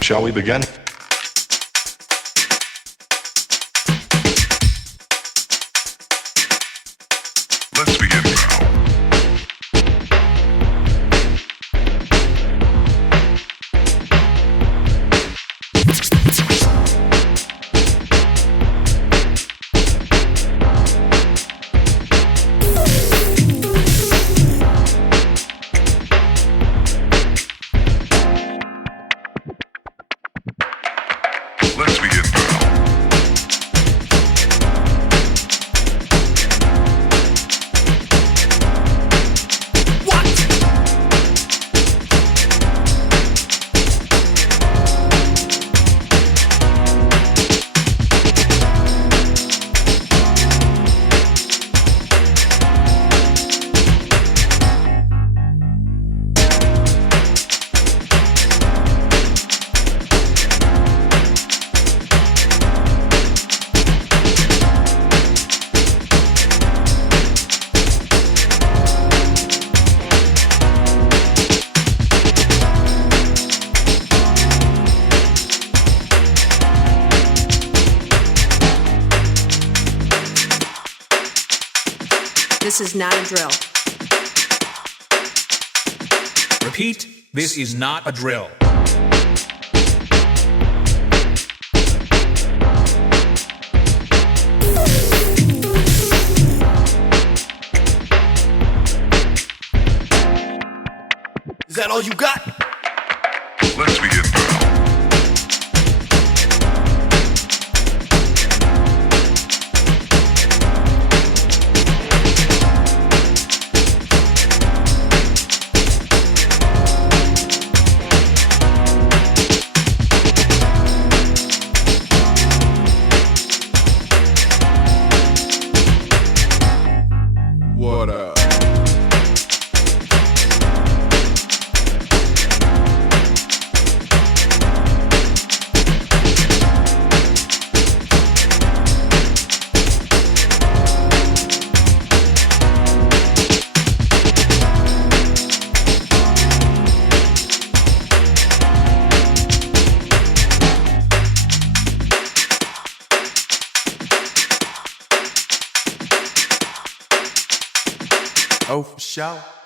Shall we begin? Let's begin now. Let's begin now. This is not a drill. Repeat, this is not a drill. Is that all you got? Let's begin now. What up? Oh, for sure.